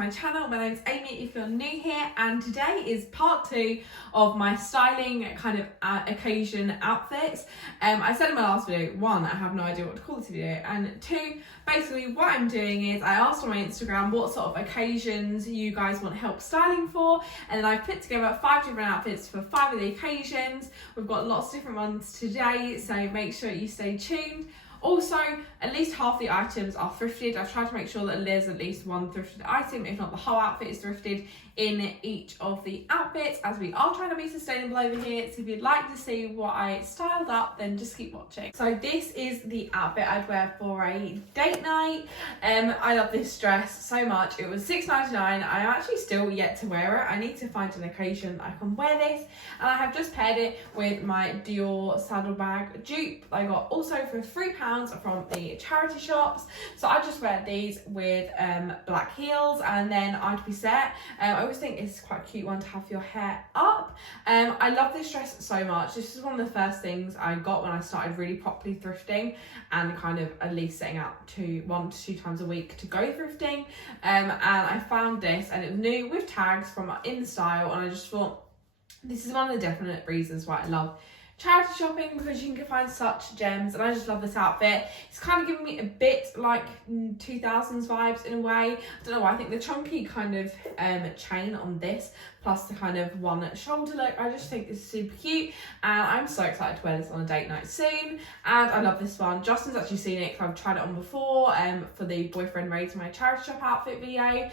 my channel. My name's Amy if you're new here, and today is part 2 of my styling kind of occasion outfits. I said in my last video, 1, I have no idea what to call this video, and 2, basically what I'm doing is I asked on my Instagram what sort of occasions you guys want help styling for, and then I've put together 5 different outfits for 5 of the occasions. We've got lots of different ones today, so make sure you stay tuned. Also, at least half the items are thrifted. I've tried to make sure that there's at least one thrifted item, if not the whole outfit is thrifted in each of the outfits, as we are trying to be sustainable over here. So if you'd like to see what I styled up, then just keep watching. So this is the outfit I'd wear for a date night. I love this dress so much. It was $6.99. I actually still yet to wear it. I need to find an occasion I can wear this, and I have just paired it with my Dior saddlebag dupe I got also for £3 from the charity shops. So I just wear these with black heels, and then I'd be set. I always think it's quite a cute one to have your hair up. I love this dress so much. This is one of the first things I got when I started really properly thrifting and kind of at least setting out 1 to 2 times a week to go thrifting. And I found this, and it was new with tags from In Style, and I just thought this is one of the definite reasons why I love charity shopping, because you can find such gems, and I just love this outfit. It's kind of giving me a bit like 2000s vibes in a way. I don't know why, I think the chunky kind of chain on this plus the kind of one shoulder look, I just think is super cute, and I'm so excited to wear this on a date night soon. And I love this one. Justin's actually seen it because I've tried it on before for the boyfriend rates my charity shop outfit video.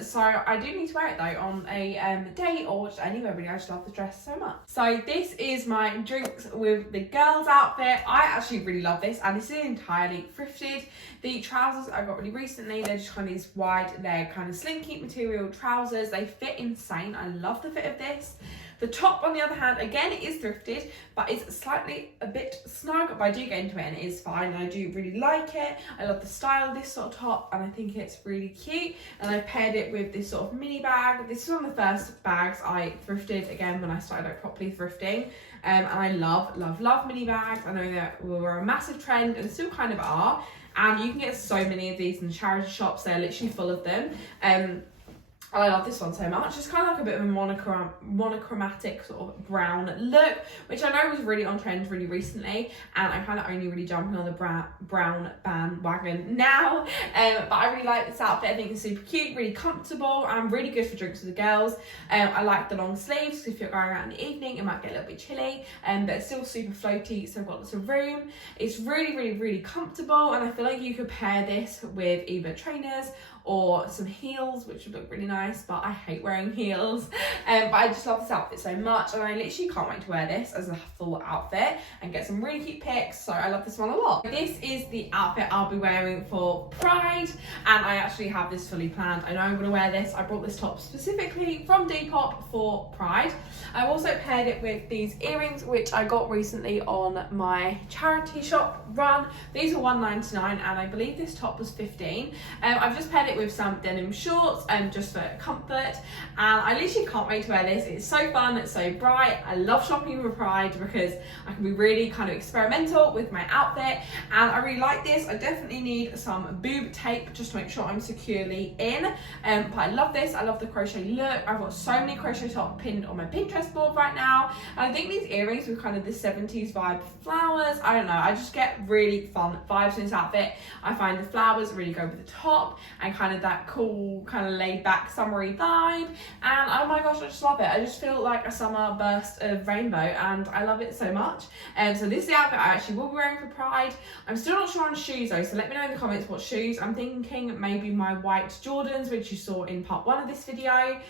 So I do need to wear it though on a date or just anywhere really. I just love the dress so much. So this is my drinks with the girls outfit. I actually really love this, and this is entirely thrifted. The trousers I got really recently, they're just kind of these wide leg kind of slinky material trousers. They fit insane. I love the fit of this. The top, on the other hand, again, it is thrifted, but it's slightly a bit snug, but I do get into it and it is fine. I do really like it. I love the style of this sort of top, and I think it's really cute. And I've paired it with this sort of mini bag. This is one of the first bags I thrifted, again, when I started like properly thrifting. And I love mini bags. I know that we were a massive trend and still kind of are. And you can get so many of these in charity shops. They're literally full of them. I love this one so much. It's kind of like a bit of a monochromatic sort of brown look, which I know was really on trend really recently, and I'm kind of only really jumping on the brown bandwagon now. But I really like this outfit. I think it's super cute, really comfortable, and really good for drinks with the girls. I like the long sleeves, because if you're going out in the evening, it might get a little bit chilly, but it's still super floaty, so I've got lots of room. It's really comfortable, and I feel like you could pair this with either trainers or some heels, which would look really nice, but I hate wearing heels. But I just love this outfit so much, and I literally can't wait to wear this as a full outfit and get some really cute pics, so I love this one a lot. This is the outfit I'll be wearing for Pride, and I actually have this fully planned. I know I'm gonna wear this. I brought this top specifically from Depop for Pride. I've also paired it with these earrings, which I got recently on my charity shop run. These were $1.99, and I believe this top was $15. I've just paired it with some denim shorts just for comfort, and I literally can't wait to wear this. It's so fun, it's so bright. I love shopping for Pride because I can be really kind of experimental with my outfit, and I really like this. I definitely need some boob tape just to make sure I'm securely in, but I love this. I love the crochet look. I've got so many crochet tops pinned on my Pinterest board right now, and I think these earrings with kind of the 70s vibe flowers, I don't know, I just get really fun vibes in this outfit. I find the flowers really go with the top and kind of that cool kind of laid back summery vibe, and oh my gosh, I just love it. I just feel like a summer burst of rainbow, and I love it so much. So this is the outfit I actually will be wearing for Pride. I'm still not sure on shoes though, so let me know in the comments what shoes. I'm thinking maybe my white Jordans, which you saw in part 1 of this video,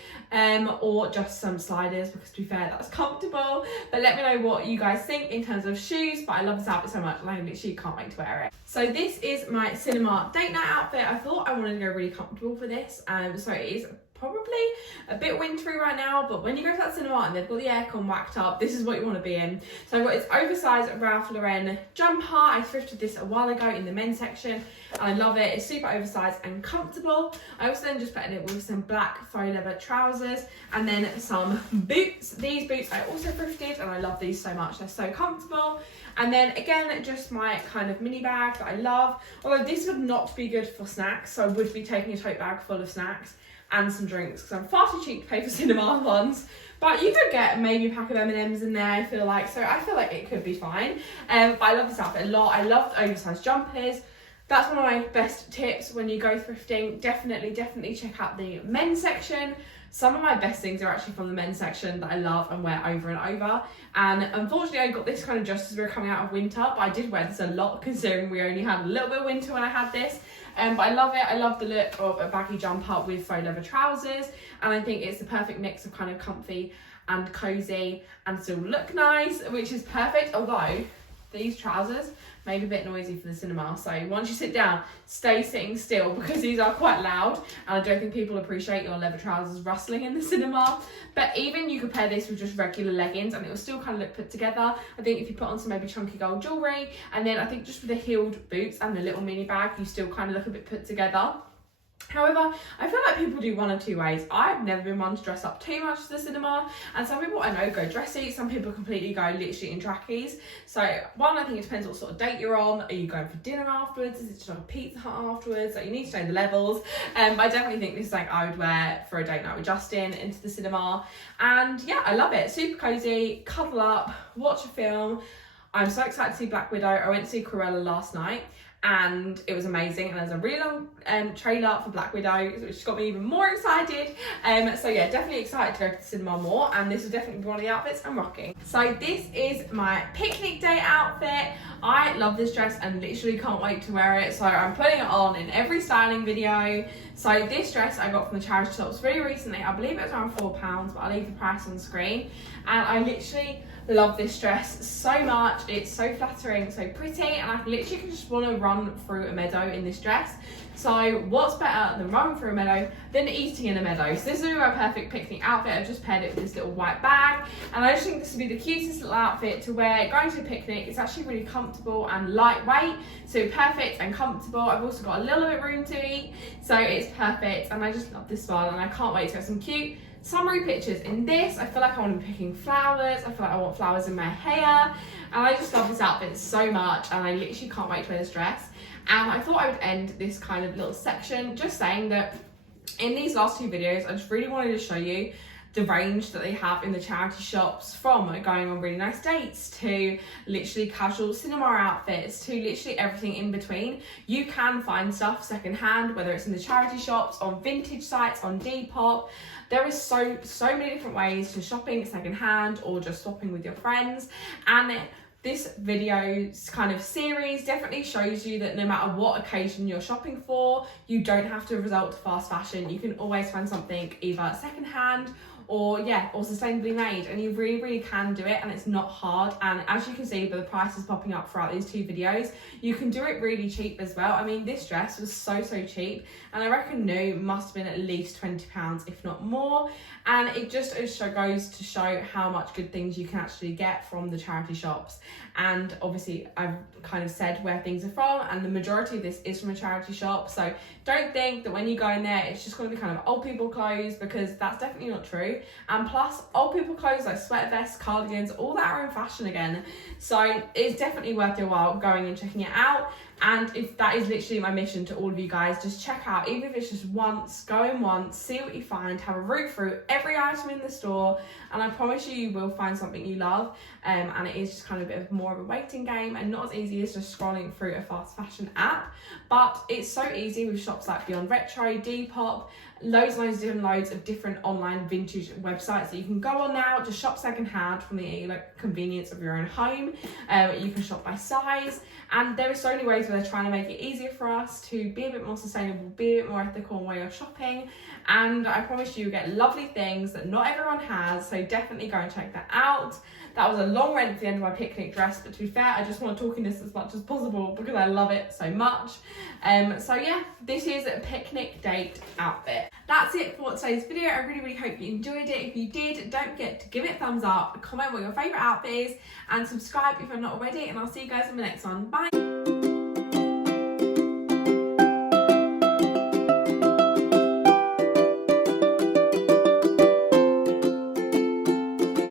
or just some sliders, because to be fair, that's comfortable. But let me know what you guys think in terms of shoes. But I love this outfit so much, and I literally can't wait to wear it. So this is my cinema date night outfit. I thought I wanted to go really comfortable for this, so it is probably a bit wintry right now, but when you go to that cinema and they've got the aircon whacked up, this is what you want to be in. So I've got this oversized Ralph Lauren jumper. I thrifted this a while ago in the men's section, and I love it. It's super oversized and comfortable. I also then just put it with some black faux leather trousers and then some boots. These boots I also thrifted, and I love these so much. They're so comfortable. And then again, just my kind of mini bag that I love. Although this would not be good for snacks, so I would be taking a tote bag full of snacks. and some drinks because I'm far too cheap to pay for cinema ones. But you could get maybe a pack of M&Ms in there, I feel like. So I feel like it could be fine. But I love this outfit a lot. I loved oversized jumpers. That's one of my best tips when you go thrifting. Definitely check out the men's section. Some of my best things are actually from the men's section that I love and wear over and over. And unfortunately, I got this kind of just as we were coming out of winter, but I did wear this a lot considering we only had a little bit of winter when I had this. But I love it. I love the look of a baggy jumper with faux leather trousers. And I think it's the perfect mix of kind of comfy and cozy and still look nice, which is perfect. Although these trousers made a bit noisy for the cinema, so once you sit down, stay sitting still because these are quite loud and I don't think people appreciate your leather trousers rustling in the cinema. But even you could pair this with just regular leggings and it will still kind of look put together. I think if you put on some maybe chunky gold jewellery, and then I think just with the heeled boots and the little mini bag, you still kind of look a bit put together. However, I feel like people do one of two ways. I've never been one to dress up too much to the cinema, and some people I know go dressy, some people completely go literally in trackies. So one, I think it depends what sort of date you're on. Are you going for dinner afterwards? Is it just like a Pizza Hut afterwards? Like, you need to know the levels. But I definitely think this is like I would wear for a date night with Justin into the cinema. And yeah, I love it. Super cozy, cuddle up, watch a film. I'm so excited to see Black Widow. I went to see Cruella last night and it was amazing, and there's a really long trailer for Black Widow, which got me even more excited. So yeah, definitely excited to go to the cinema more, and this will definitely be one of the outfits I'm rocking. So this is my picnic day outfit. I love this dress and literally can't wait to wear it, so I'm putting it on in every styling video. So this dress I got from the charity shops very recently. I believe it was around £4, but I'll leave the price on the screen. And I literally love this dress so much. It's so flattering, so pretty, and I literally just want to run through a meadow in this dress. So what's better than running through a meadow than eating in a meadow? So this is my perfect picnic outfit. I've just paired it with this little white bag, and I just think this would be the cutest little outfit to wear going to a picnic. It's actually really comfortable and lightweight, so perfect and comfortable. I've also got a little bit of room to eat, so it's perfect, and I just love this one, and I can't wait to get some cute summery pictures in this. I feel like I want to be picking flowers. I feel like I want flowers in my hair, and I just love this outfit so much, and I literally can't wait to wear this dress. And I thought I would end this kind of little section just saying that in these last two videos, I just really wanted to show you the range that they have in the charity shops, from going on really nice dates to literally casual cinema outfits to literally everything in between. You can find stuff secondhand, whether it's in the charity shops, on vintage sites, on Depop. There is so many different ways to shopping secondhand or just swapping with your friends. And this video's kind of series definitely shows you that no matter what occasion you're shopping for, you don't have to resort to fast fashion. You can always find something either secondhand or sustainably made, and you really can do it, and it's not hard. And as you can see by the prices popping up throughout these two videos, you can do it really cheap as well. I mean, this dress was so cheap, and I reckon new must have been at least £20, if not more. And it just goes to show how much good things you can actually get from the charity shops. And obviously I've kind of said where things are from, and the majority of this is from a charity shop. So don't think that when you go in there, it's just going to be kind of old people clothes, because that's definitely not true. And plus, old people clothes like sweater vests, cardigans, all that are in fashion again. So it's definitely worth your while going and checking it out. And if that is literally my mission to all of you guys, just check out, even if it's just once, go in once, see what you find, have a root through every item in the store, and I promise you will find something you love. And it is just kind of a bit more of a waiting game, and not as easy as just scrolling through a fast fashion app, but it's so easy with shops like Beyond Retro, Depop, loads of different online vintage websites that you can go on now. Just shop secondhand from the convenience of your own home. You can shop by size, and there are so many ways where they're trying to make it easier for us to be a bit more sustainable, be a bit more ethical in where you're shopping. And I promise you get lovely things that not everyone has, so definitely go and check that out. That was a long rant at the end of my picnic dress, but to be fair, I just want to talk in this as much as possible because I love it so much. So yeah, this is a picnic date outfit. That's it for today's video. I really hope you enjoyed it. If you did, don't forget to give it a thumbs up, comment what your favourite outfit is, and subscribe if you're not already, and I'll see you guys in the next one. Bye!